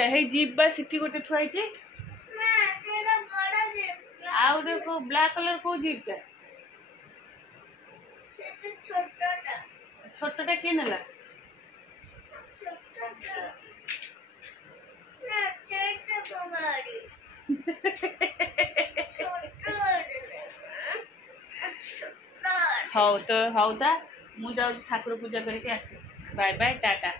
टा हे जीप बा सिटी गोटे थुआई छी ना सेटा बड़ा जीप आ गोटे को ब्लैक कलर को जीप टा सेटा छोटाटा छोटटा के नला छोटाटा ना सेटा बगाड़ी हौ ता मु जाऊ ठाकुर पूजा करके आसे बाय बाय टाटा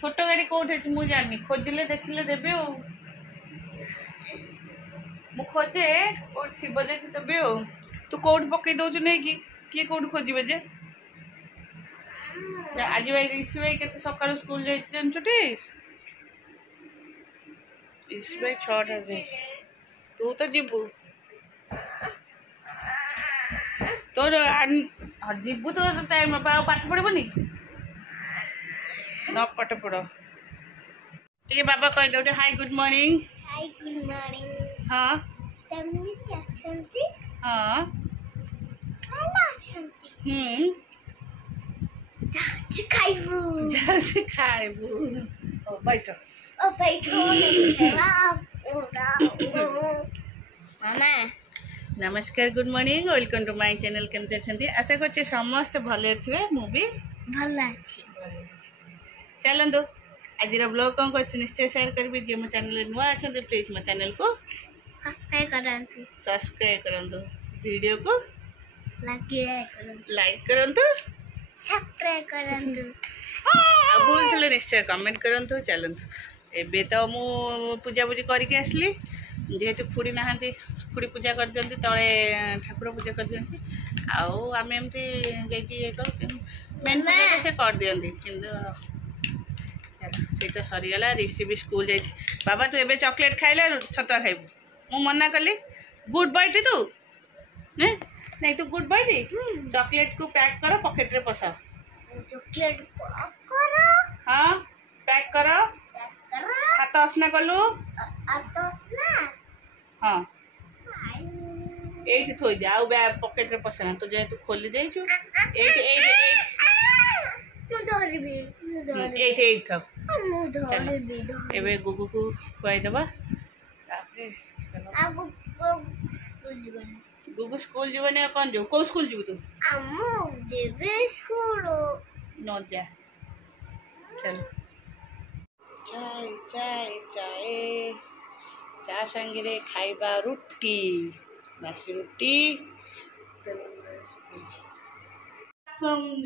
छोट गाड़ी कोठे अछि मु जानि खोजले देखिले देबे ओ मु खोजे कोठ थिबो जे देबे ओ तू कोठ पकई दउ छु नै की के कोठ खोजिबे जे आज भाई ऋषि भाई केते सकाळ स्कूल जाई छन छुटी ऋषि भाई 6टा बजे तू तो जीबू तोर जीबू तो टाइम पाठ पढ़बनी न पाठ पढ़ ठीक बाबा कह दे hi good morning hi good morning हाँ केमिति अछंती हाँ खाना अछंती जाऊ खाइबू ओ बैठो ओ बैठो मामा नमस्कार good morning welcome to my channel केमते अछंती आशा करछि समस्त भले थिबे मु भी भला अछि चलंदो आज ब्लॉग कौन कर निश्चय शेयर करबी जे मो चैनल नुआ अछंती प्लीज मो चैनल को सब्सक्राइब करंतु वीडियो को लाइक करंतु सब्सक्राइब करंतु आ भूल थले निश्चय कमेंट करंतु चलंतु एबे तो मु पूजा पूजी करके आसली जेहेतु खुड़ी नहांती खुड़ी पूजा कर दियंती तळे ठाकुर पूजा कर दियंती आउ आमे एमती गैकी ये कर मेन पूजा से कर दियंती किंतु सेटा सरी गला ऋषि भी स्कूल जाई बाबा तू एबे चॉकलेट खाइले छतुआ खाइबू मु मना कली गुड बाय तू ने नहीं तू गुड बाय चॉकलेट को पैक करो पॉकेट रे पसाओ चॉकलेट पैक करो हां पैक करो हाथ असना कलु हाँ एठी थोई दे आउ बैग पॉकेट रे पसना तो जे तू खोली दे छु मु धरबी एठी थो मु धरबी एबे गुगु को खुआई देबा तापरे चलो आ गुगु स्कूल जीवने कोन जो को स्कूल जीव तू अम्मू जेबे स्कूल न जा चलो चाय चाय चाय चा संगे खाइबा रुटी बासी रुटी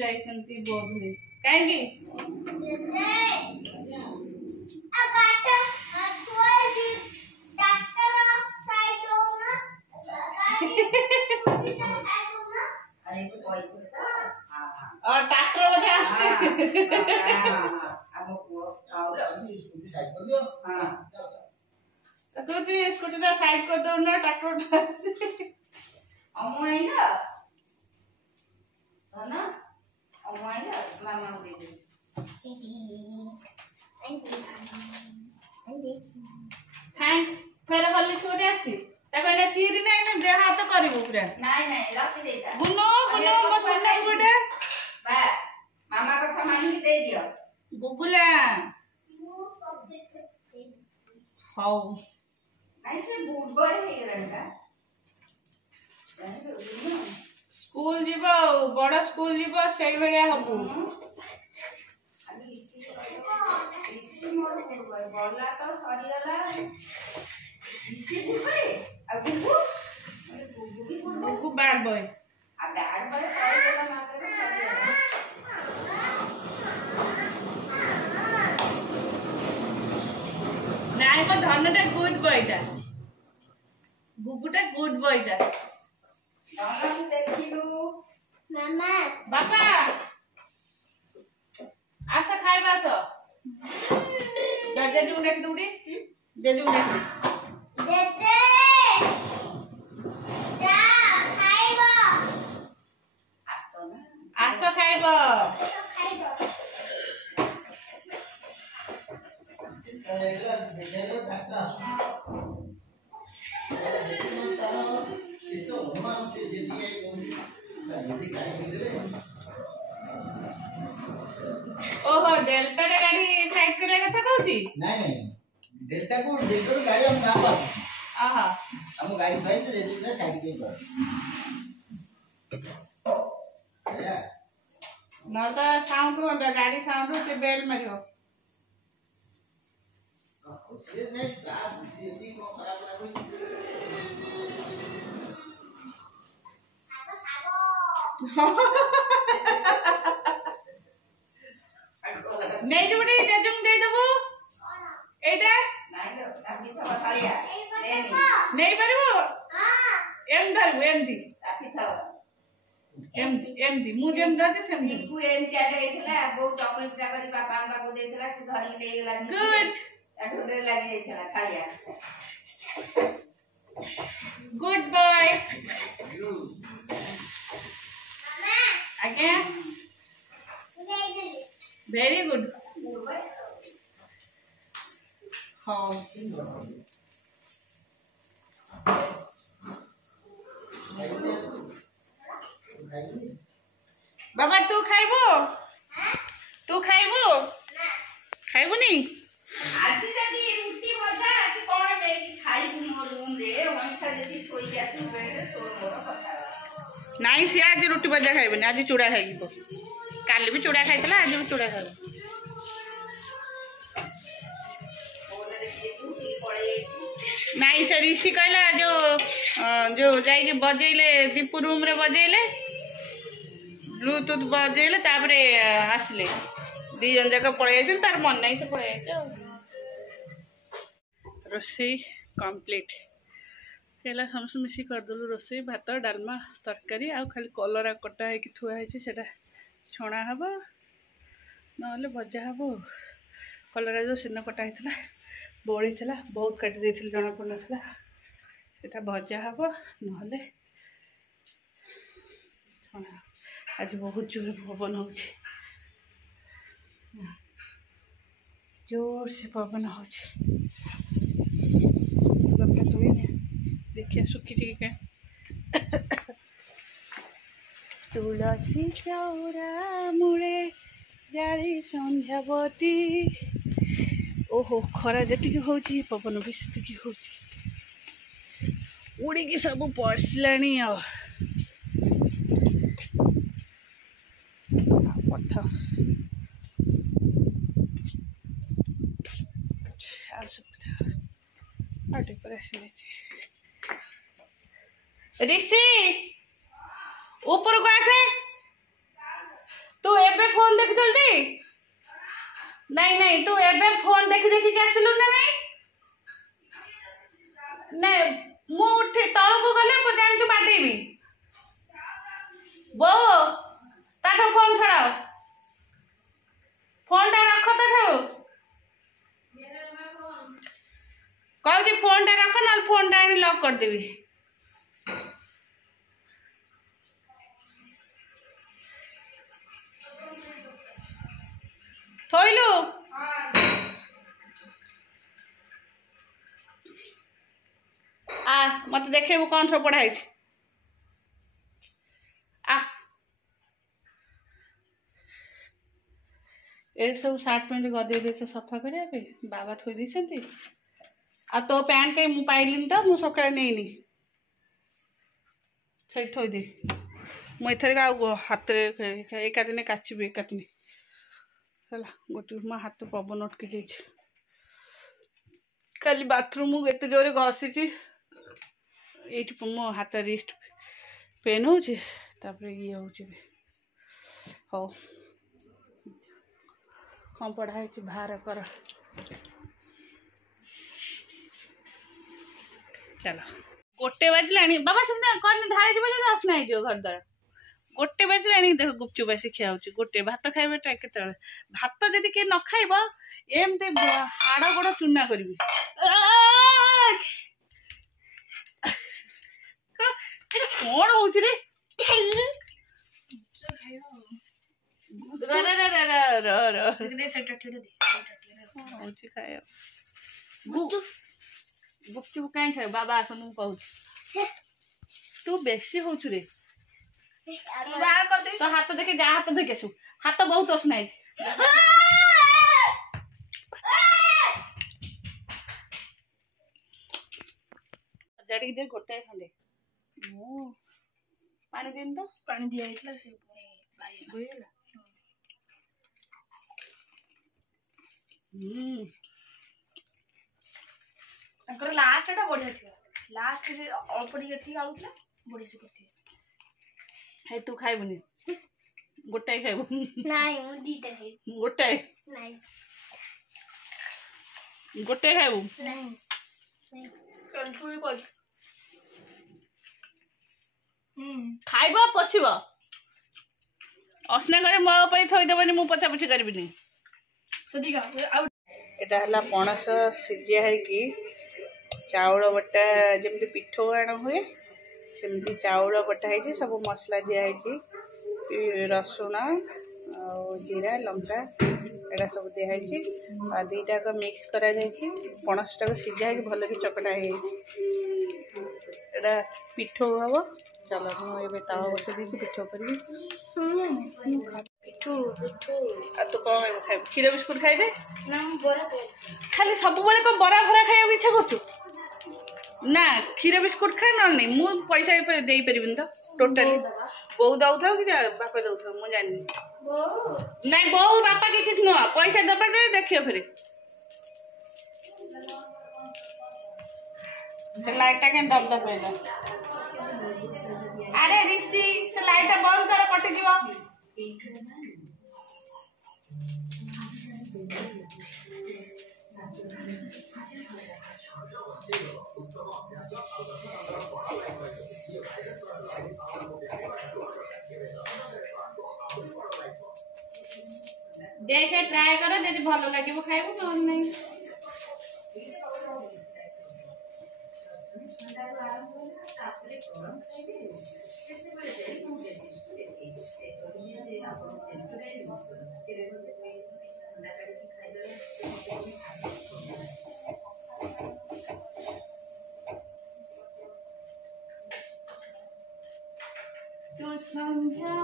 जाइसंती बोधे काहेगी और ट्रैक्टर बजे आस्ते तो तू स्कूटी दा साइड कर दो ना ट्रैक्टर अमोइला तो ना अमोइला मामा दे दे थैंक फेर हल्ली छोटे आसी ताको एटा चीरी नै ना देह हाथ करिवो पूरा नाही नाही रखि देता गुनो गुनो मसना गुडे बा मामा कथा मानि के दे दियो गुगुला हाउ आई से गुड बॉय हे गरंगा स्कूल जीवो बड़ा स्कूल जीवो सेई बेरिया हबु गला तो सरी गला इसी दिबे आ गुगु बैड बॉय आ बैड बॉय करे देला मात्र सरी गला नाइ को धनटा गुड बॉय ता गुगुटा गुड बॉय ता दादा तू देखिलु मामा बाबा आशा खाइबा आसो दे उडे उडी दे उडे देते जा खाइबो आसो ना आसो खाइबो ओहो डेल्टा रे गाड़ी साइड करे कथा कहू होची नहीं नहीं डेल्टा को गाड़ी हम गांव पर आहा हम गाड़ी भाई तो रेडी कर साइड पे कर न तो साउंड गाड़ी साउंड से बेल मारियो ये नहीं का ये को खराब लगा कोई नहीं जो बटे ते जुम दे दबो एटा नहीं परबो एम धरबो एमती मु जेम दते सेम निकु एम क्याडे हेतला बो चॉकलेट टा करी पापा बाबू देथला से धरी ले गेला गुड एठोले लागि देथला खालिया good boy Mama, again very good हाँ बाबा तू खाइबो खाइबुनी आज जदी रुटी भजा कि कोन बेगी खाई मो रूम रे वही खा जदी सोई जाती बेरे तोर मोर कथा नाई सी आज रोटी भजा खाइबनी आज चूड़ा खाइबो काली भी चूड़ा खाइतला आज भी चूड़ा खाइबो ओने देखि टूटी पड़े नाई से ऋषि कहला जो जाइके बजेले दीपू रूम रे बजेले ब्लूटूथ बजेले तापरे आसले दी जन जाक पळै आइछन तार मन नाही से पळै आइछ रोसई कंप्लीट हेला समस्त मिसी कर दलु रोसई भात डालमा तरकारी आ खाली कलरा कटा है कि थुआ है सेटा छणा हबो नहले भजा हबो कलरा जो सिन कटा हैतला बड़ी थला बहुत काटी देथिल जणा पड़नथला सेटा भजा हबो नहले छणा आज बहुत जोर पवन होछि जोर से पवन होछि देखिए सुखी जी के तुलसी चौरा मुड़े जारी संध्यावती ओहो खरा जी होची पवन भी से होची उड़ी की सब पड़सलानी पथ ऋषि ऊपर को आसे तू एबे फोन देख जल्दी नहीं नहीं तू एबे फोन देखी देखी के आसलु ना नहीं नहीं मु उठी तळु को गले जान छु बाटेबी बो ताठो फोन छड़ाओ फोन टा रख ताठो कहू जी फोन टा रख ना फोन टा लॉक कर देबी थोइलु आ मत देखेबु कौन सब पढ़ाई आ ए सब सार्ट पैंट गदे दे सफा करिया पे बाबा थोई दिसंती आ तो पैंट कहीं मु पाइलिन तो मु सकाळ नेनी सही थोई दे मु एथर का हाथ रे एका दिने काचिबे एका दिने चला गोटे मो हाथ पवन अटकी जाइए कल बाथरूम एत जोरे घसी ये मो हाथ रिस्ट पेन हो ये हो कौन पढ़ाई बाहर कर चलो गोटे बाजला बाबा सुन कौन धाड़ी बजे दस ना जो घर द्वारा गोटे बाजला देख गुपचुप आसी खिया गोटे भात खाइबे के भात जदि किए न खाइब एमती हाड़ गोड़ चूना करी कौन हो गुपचुप कहीं खाए बाबा आसन कहूँ तू बेसी हो रे तो हाथ देखे जा हाथ धोके आसु हाथ बहुत असना सजाड़ी दे गोटाए खंडे मु पानी देन तो पानी दिया इतला से पुणी भाई बुझेला अंकर लास्ट टा बढ़िया थी लास्ट रे अल्प टिके थी आलुला बढ़िया से करथी है तू खाइबुनी गोटाए खाइबु नहीं मु दीते है गोटाए नहीं गोटाए खाइबु नहीं कंट्रोल कर खाइब पछिब असना करे मो पई थोइ देबनी मु पछा पछी करबिनी सदी का आउ एटा हला पणस सिजिया है कि चाउल बटा जेमती पिठो आण हुए सेमती चाउल बटा है सब मसला दिया है रसुण जीरा लंका एटा सब दिया है दीटा को मिक्स करा जाय पणस टा सिझा है भल कि चकटा है पिठो हम चलो मुझे तावा बस दी पिठो करी पिठू पिठू तू कौन खाइ क्षीर बिस्कुट खाइदे ना बरा खाली सब बेले को बरा भरा खाइबा इच्छा करछु ना क्षीर बिस्कुट खाए ना नहीं मु पैसा दे परिबिन तो टोटली बो दउथौ कि बापा दउथौ मु जानि नहीं बो बापा किछि न पैसा दबा दे देखियो फिर से लाइट के दब दब पहला अरे ऋषि से लाइट बंद कर कटि दिबा देखे ट्राई करो यदि भल लगे खाइबो न नहीं तू समझा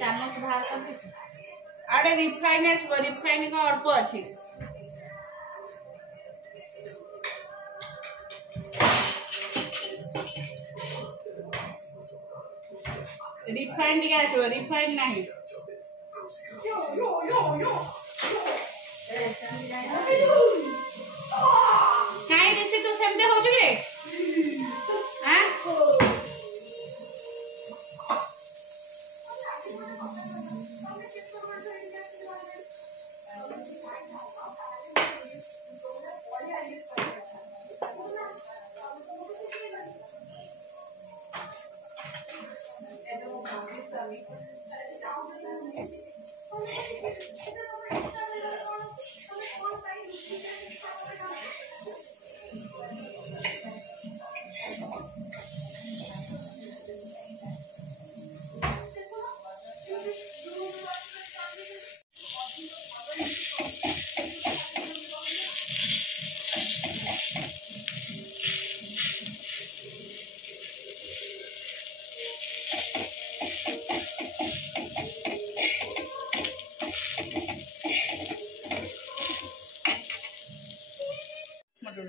चामच बाहर कर दे आड़े रिफाइन का अल्प अच्छी रिफाइन टिके आसो रिफाइन नहीं काई ऋषि तू सेमते हो जुबे हां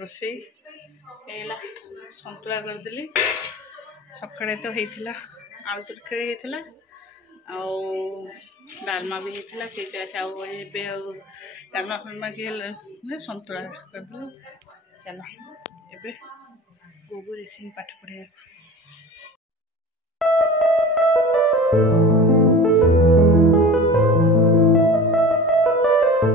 रोसई एला संतुला करदेली सकाळे तो होता आलू तरकारी होता डालमा भी होता से डालमा फालमा कि संतुला करदेलु चलो एबे गोबर पाठ पढ़ा